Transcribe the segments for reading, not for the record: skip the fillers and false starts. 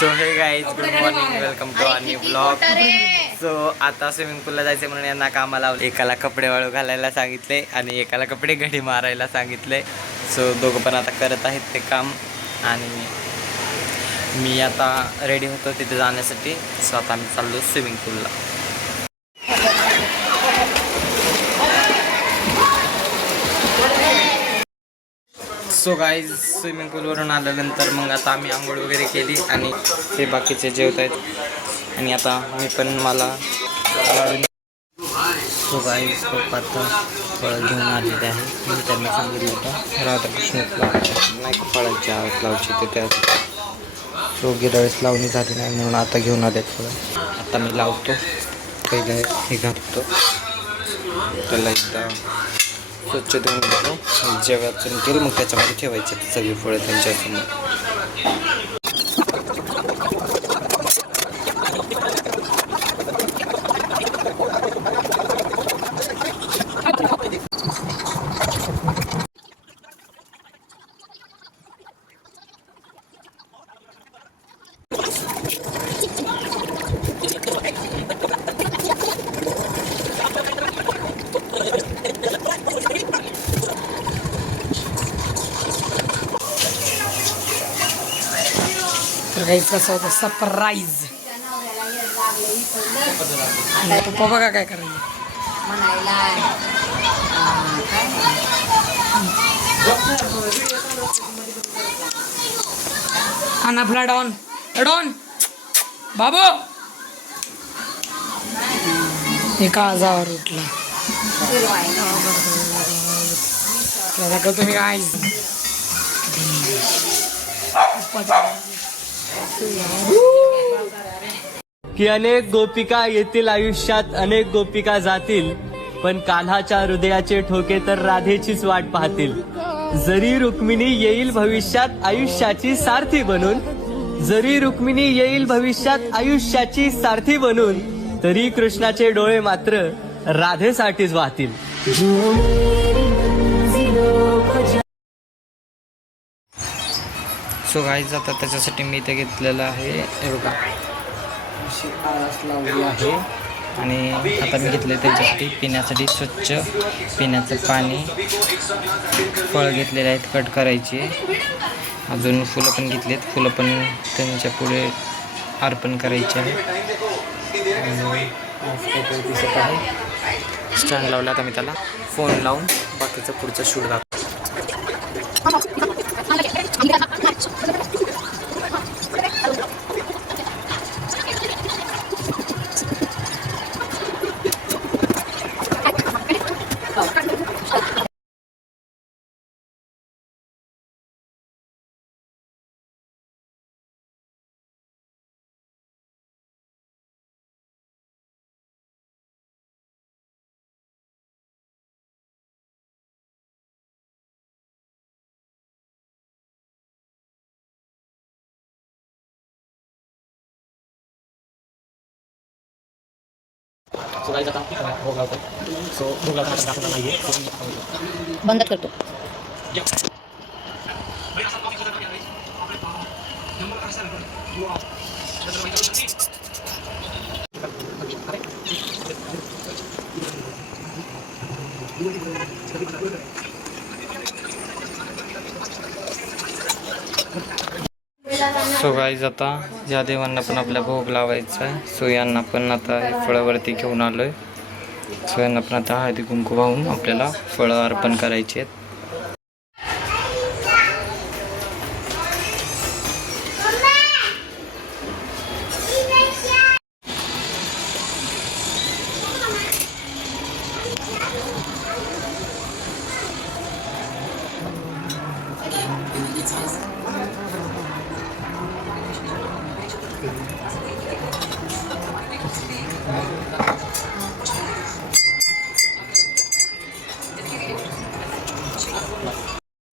So hey guys good morning, welcome to our new blog. So आता swimming पूलला जायचं म्हणून यांना कामाला लावले. एकाला कपडे वाळू घालायला सांगितले आणि एकाला कपडे घडी मारायला सांगितले. सो दोघं पण आता करत आहेत ते काम आणि मी आता रेडी होतो तिथे जाण्यासाठी. सो आता आम्ही चाललो स्विमिंग पूलला. सो गाईज स्विमिंग पूलवरून आल्यानंतर मग आता आम्ही आंघोळ वगैरे केली आणि ते बाकीचे जेवत आहेत आणि आता मी पण मला. सो गाईज पप्पा आता फळं घेऊन आलेले आहे. मी त्यांना सांगितलं होतं राधाकृष्ण नाही का फळांची आवड लावची ते त्या. सो गिराळीस लावणी झाली नाही म्हणून आता घेऊन आले फळं. आता मी लावतो, पहिलं हे घालतो, त्याला एकदा स्वच्छ धुवून घेतो, जेवायचं केलं मग त्याच्यामध्ये ठेवायचे सगळी फळं त्यांच्यासमोर. कसं होतं सरप्राईज. पप्पा बघा काय करायचं आणि आपला डॉन डॉन बाबू एका आजावर उठला. तुम्ही काय की अनेक गोपिका येतील आयुष्यात, अनेक गोपिका जातील, पण कान्हाच्या हृदयाचे ठोके तर राधेचीच वाट पाहतील. जरी रुक्मिणी येईल भविष्यात आयुष्याची सारथी बनून, जरी रुक्मिणी येईल भविष्यात आयुष्याची सारथी बनून, तरी कृष्णाचे डोळे मात्र राधेसाठीच वाहतील. सो गाईज आता त्याच्यासाठी मी ते घेतलेलं आहे. हे बघा अशी आळस लावली आहे आणि आता मी घेतलं त्याच्यासाठी पिण्यासाठी स्वच्छ पिण्याचं पाणी. फळं घेतलेले आहेत कट करायची. अजून फुलं पण घेतलीत, फुलं पण त्यांच्या पुढे अर्पण करायचे आहे. दिसत आहे स्टँड लावला. आता मी त्याला फोन लावून बाकीचं पुढचं शूट दाखवतो. बंद करतो. सो गाईज आता या देवांना पण आपल्या भोग लावायचा आहे. सो यांना पण आता हे फळावरती घेऊन आलो आहे. सो यांना पण आता हळदी कुंकू वाहून आपल्याला फळं अर्पण करायची आहेत.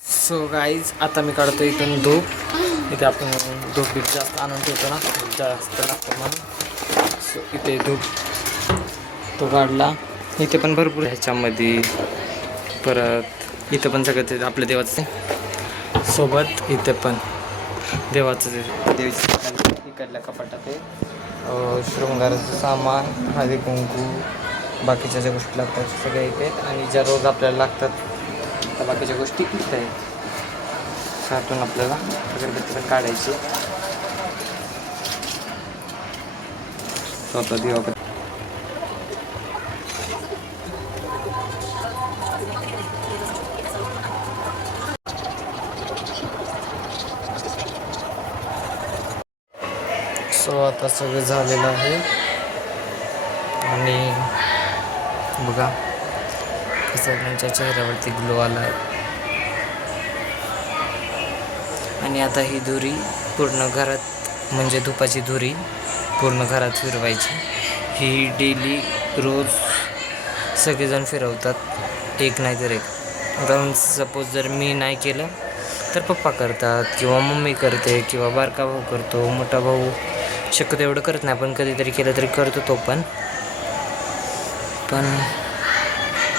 सो गाईज आता मी काढतो इथून धूप. इथे आपण धूप जास्त आणून ठेवतो ना, जास्त लागतो म्हणून. सो इथे धूप तो काढला. इथे पण भरपूर ह्याच्यामध्ये, परत इथं पण सगळं ते आपल्या देवाचं सोबत इथे पण देवाचं देवीचं इकडल्या कपाटात आहे शृंगाराचं सामान, हळदी कुंकू, बाकीच्या ज्या गोष्टी लागतात सगळ्या इथे आहेत. आणि ज्या रोज आपल्याला लागतात त्या बाकीच्या गोष्टी इथे आहेत. त्यातून आपल्याला अगरबत्ती पण काढायची. स्वतः दिवा आता सगळं झालेलं आहे. आणि बघा सगळ्यांच्या चेहऱ्यावरती ग्लो आला आहे. आणि आता ही धुरी पूर्ण घरात म्हणजे धुपाची धुरी पूर्ण घरात फिरवायची. ही डेली रोज सगळेजण फिरवतात, एक नाही तर एक. कारण सपोज जर मी नाही केलं तर पप्पा करतात किंवा मम्मी करते किंवा बारका भाऊ करतो, मोठा भाऊ शक्यतो एवढं करत नाही, पण कधीतरी केलं तरी करतो तो पण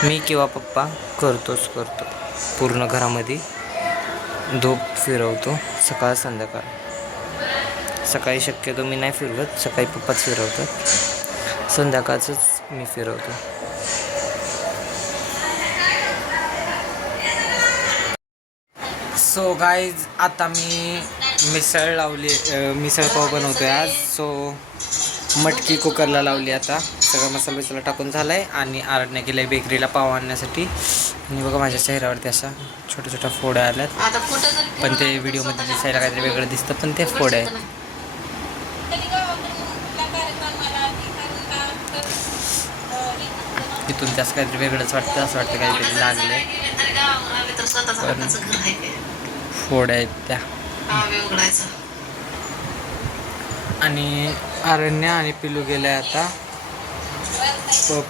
मी किंवा पप्पा करतो पूर्ण घरामध्ये धूप फिरवतो सकाळ संध्याकाळ. सकाळी शक्यतो मी नाही फिरवत, सकाळी पप्पाच फिरवतात, संध्याकाळचंच मी फिरवतो. सो गाईज आता मी मिसळ लावली, मिसळ पाव बनवतो आहे आज. सो मटकी कुकरला लावली. आता सगळं मसाला टाकून झाला आहे. आणि आरडण्या केलं आहे बेकरीला पाव आणण्यासाठी. आणि बघा माझ्या चेहऱ्यावरती अशा छोट्या छोट्या फोड्या आल्यात, पण ते व्हिडिओमध्ये दिसायला काहीतरी वेगळं दिसतं, पण ते फोड्या आहेत. तिथून त्यास काहीतरी वेगळंच वाटतं, असं वाटतं काहीतरी लागलं आहे, फोड्या आहेत त्या. आणि आरण्या आणि पिलू गेल्या आता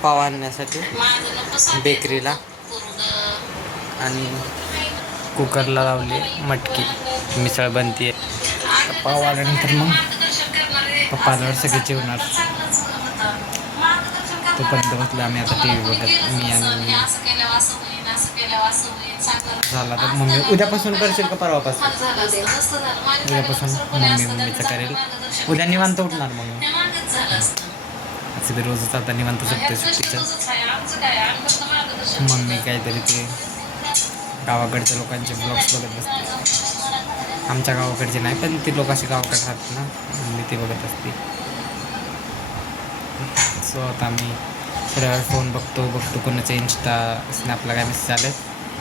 पाव आणण्यासाठी बेकरीला. आणि कुकरला लावली मटकी, मिसळ बनते. पाव आल्यानंतर मग पप्पा आल्यावर सगळे जेवणार. तोपर्यंत बसले आम्ही आता टी व्ही बघत, मी आणि मम्मी. झाला तर मम्मी उद्यापासून करशील का परवापासून? उद्यापासून मम्मीचं करेल. उद्या निवांत उठणार मग. असं बी रोजच आता निवांत सुटते सुट्टीचं. मम्मी काहीतरी ते गावाकडच्या लोकांचे ब्लॉग्स बघत बसते. आमच्या गावाकडचे नाही, पण ते लोक असे गावाकडे राहतात ना, मम्मी ते बघत असते. सो आता मी थोड्या वेळ फोन बघतो कोणाचे इंस्टा स्नॅपला काय मेसेज आले.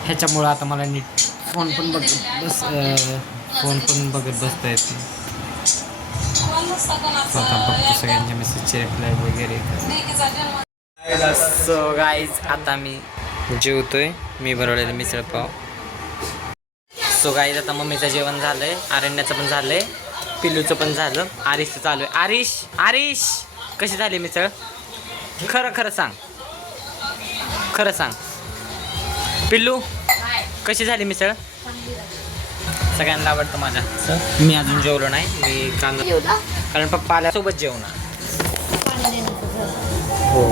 ह्याच्यामुळं आता मला नीट फोन पण बघत बसता येत नाही. आता बघतो सगळ्यांच्या मेसेजचे रिप्लाय वगैरे. सो गाईज आता मी जेवतोय, मी बनवलेलं मिसळ पाव. सो गाईज आता मम्मीचं जेवण झालंय, आरण्याचं पण झालंय, पिल्लूचं पण झालं, आरिशचं चालू आहे. आरिश कशी झाली मिसळ? खरं सांग पिल्लू, कशी झाली मिसळ? सगळ्यांना आवडतं माझ्या. मी अजून जेवलो नाही, मी कारण पप्पा आल्यासोबत जेवणार. हो.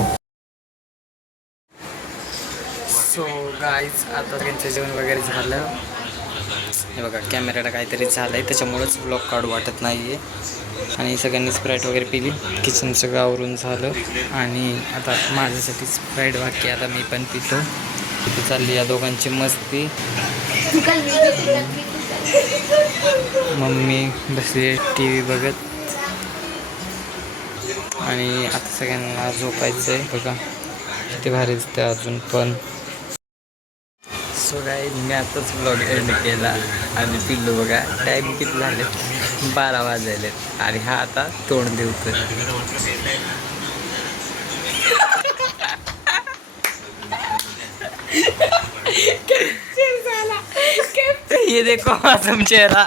सो गाईज आता त्यांचं जेवण वगैरे झालं. हे बघा कॅमेऱ्याला काहीतरी झालं आहे, त्याच्यामुळंच ब्लॉग काढू वाटत नाही आहे. आणि सगळ्यांनी स्प्राईट वगैरे पिली, किचन सगळं आवरून झालं. आणि आता माझ्यासाठी स्प्राईट बाकी, आता मी पण पितो. तिथे चालली या दोघांची मस्ती. मम्मी बसली टी व्ही बघत. आणि आता सगळ्यांना झोपायचं आहे. बघा किती भारी दिसते अजून पण. सो गाईज मी आताच ब्लॉग एंड केला. आणि पिल्लू बघा टाईम किती झाले, 12 वाजले. आणि हा आता तोंड देवतोय. ये देखो मासूम चेहरा.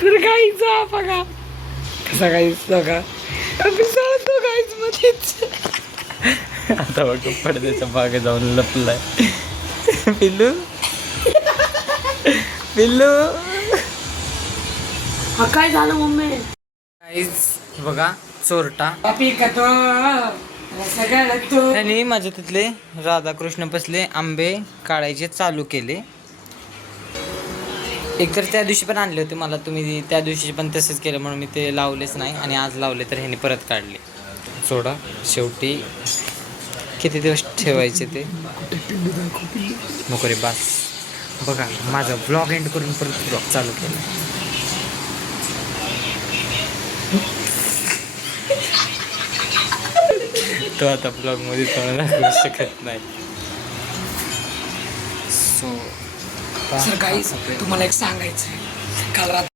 तर गाईचा बघा कसा गाईच बघा तो गाईच मध्येच. आता बघ पडद्याच्या मागे जाऊन लपलाय पिल्लू. हा काय झालं मम्मी? गाईज बघा चोरटा. पापी का तो सगळ्याला तो त्यांनी माझ्या तिथले राधाकृष्ण बसले आंबे काढायचे चालू केले. एकतर त्या दिवशी पण आणले होते मला, तुम्ही त्या दिवशी पण तसंच केलं म्हणून मी ते लावलेच नाही. आणि आज लावले तर ह्यांनी परत काढले. सोडा, शेवटी किती दिवस ठेवायचे ते नको रे बास. बघा माझा ब्लॉग एंड करून परत ब्लॉग चालू केला. तो आता ब्लॉगमध्ये तोंड दाखवू शकत नाही. सो सर गाईज तुम्हाला एक सांगायचं आहे. काल रात्री